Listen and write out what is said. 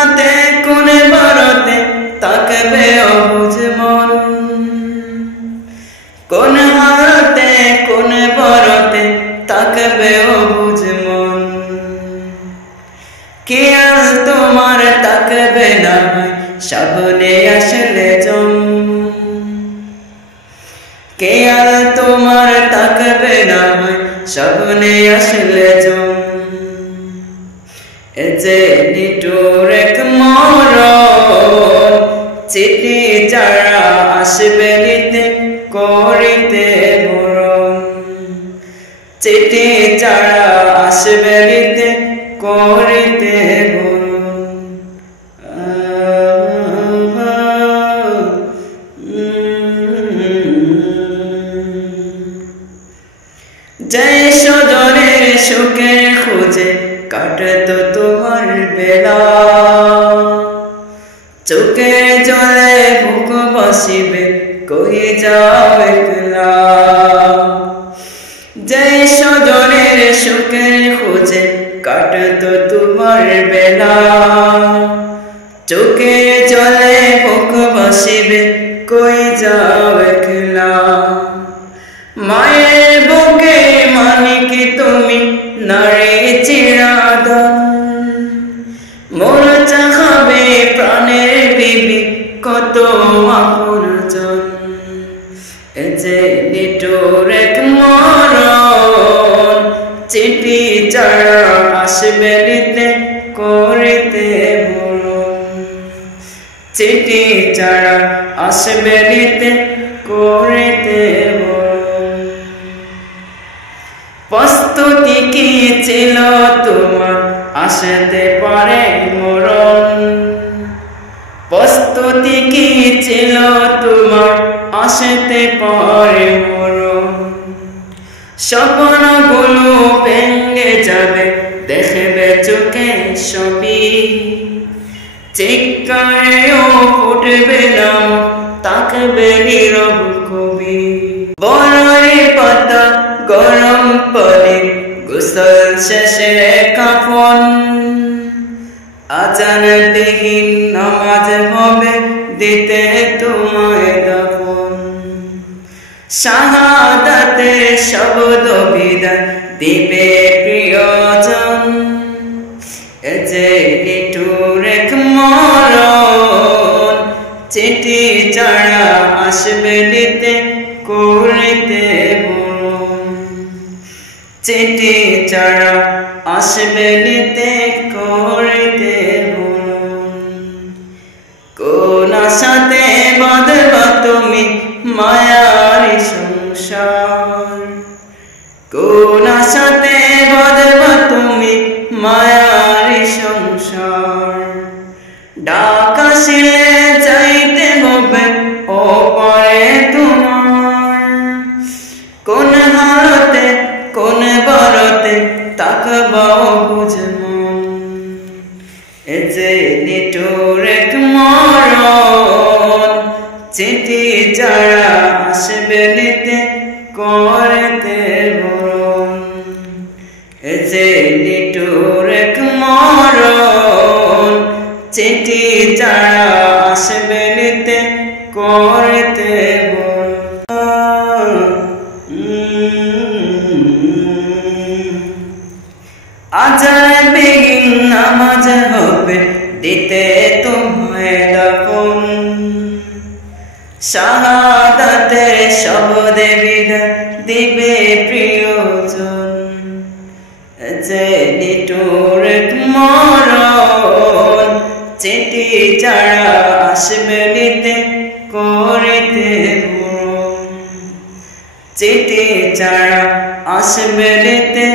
হালতে কোন বরতে তাকবে অবুঝ মন কোন হালতে কোন বরতে তাকবে অবুঝ মন কে আর তোমার তাকবে না সাবনে আসলে জম কে আর তোমার তাকবে না সাবনে আসলে জম যে নিটুর এক মরণ চিঠি যারা আসবে নিতে করিতে মরণ চিঠি যারা আসবে নিতে করিতে মরণ যে সজনের সুখের খুঁজে কাটতো তোমার বেলা চোখের জলে বুক বসিবে কই যাও একলা যে সজনের সুখের খুঁজে কাটতো তোমার বেলা চোখের জলে বুক বসিবে কই যাও একলা মায়ের বুকে মানিক তুমি নারী চিরাদন মোর চাখাবে প্রাণের বিবি কত আপনজন যে নিটুর এক মরণ চিঠি যারা আসবে নিতে করিতে মরণ চিঠি যারা আসবে নিতে করিতে মরণ প্রস্তুতি কি ছিল তোমার আসতে পারে মরণ প্রস্তুতি কি ছিল তোমার আসতে পারে মরণ স্বপ্নগুলো ভেঙে যাবে দেখবে চোখে ছবি চিৎকারেও ফুটবে না তাকবে নীরব কবি বড়ই পাতা গরম পানি গোসল শেষে কাফন আজান বিহীন নামাজ হবে দিতে তোমায় দাফন শাহাদাতের শব্দ বিদায় দিবে প্রিয়জন যে নিটুর এক মরণ চিঠি যারা আসবে নিতে করিতে মরণ চিঠি যারা আসবে নিতে করিতে মরণ কোন আশাতে বাঁধবা তুমি মায়ার সংসার কোন আশাতে বাঁধবা তুমি মায়ার সংসার ডাক আসিলে যাইতে হবে ও পরে তোমার কোন হালতে কোন বরতে তাকবা অবুঝ মন যে নিটুর এক মরণ চিঠি যারা আসবে নিতে করিতে মরণ যে নিটুর এক মরণ চিঠি যারা আসবে নিতে করিতে মরণ আজান বিহীন নামাজ হবে দিতে তোমায় দাফন শাহাদাতের শব্দে বিদায় দিবে প্রিয়জন যে নিটুর এক মরণ চিঠি যারা আসবে নিতে করিতে মরণ চিঠি যারা আসবে নিতে